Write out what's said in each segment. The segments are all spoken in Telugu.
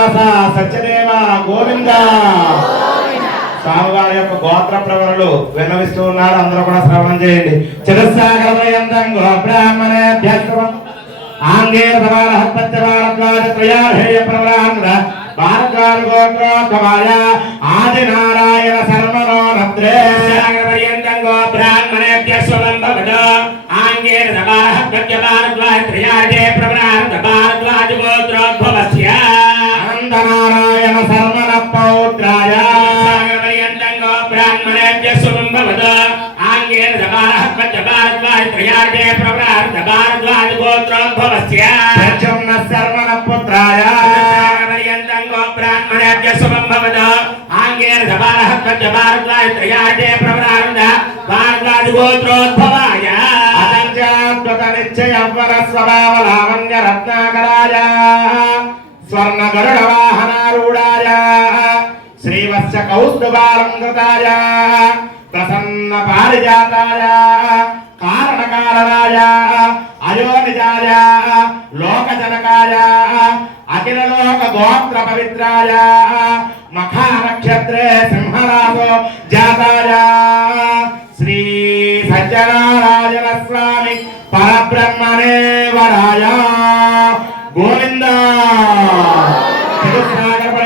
శ్రీనివాస సత్యదేవ గోవింద. స్వామివారి యొక్క గోత్ర ప్రవరులు విన్నవిస్తూ ఉన్నారు. అందరూ కూడా శ్రవణం చేయండి. చిరస్సాగరయంతం గోబ్రాహ్మణేభ్యస్వం ఆంగే సమారహత్పత్యవారద్వాజ త్రయాధేయ ప్రవరాంధ్ర భారద్వాజ గోత్రోద్భవాయ ఆది నారాయణ ఆనందనారాయణ శర్మణ పౌత్రాయ పర్యంతం గో బ్రాహ్మణేభ్య స్వలం భవత ఆంగేన సమారః ప్రత్యభారద్వాజ త్రయాజే ప్రవరాంత భారద్వాజ గోత్రోద్భవస్య ప్రచుమ్న శర్మణ పుత్రాయ పర్యంతం గో బ్రాహ్మణేభ్య స్వలం భవత ఆంగేన గోత్రోద్భవాయ నిశ్చయవర స్వభావ లావణ్య రత్నాకరాయ స్వర్ణ గరుడ వాహనారూఢాయ శ్రీవత్స కౌస్తుభాలంకృతాయ ప్రసన్న పారిజాతాయ కారణకారణాయ అయోనిజాయ లోకజనకాయ అఖిల లోక గోత్ర పవిత్రాయ మఖానక్షత్రే సింహరాజో జాతాయ. శ్రీ సత్యనారాయణ స్వామి పరబ్రహ్మణే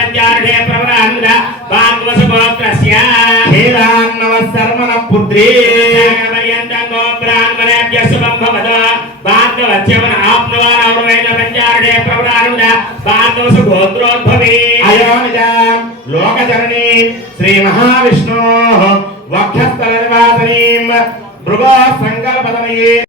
పంచాభేయ ప్రవరాత్మక భార్గవత గోత్రోద్భవీం అద్విరాజ శర్మణో నత్రీం చిదస్సాగర పర్యంతం గోబ్రాహ్మణేభ్య శుభం భవతు రత్నాకర శర్మణ పౌత్రీ హేరాన్నవ శర్మణ పుత్రీ గోత్రోద్భవే అయోనిజ లోకజననీ శ్రీ మహావిష్ణు వక్షస్థల నివాసనీం భృగో సంకల్పదమయే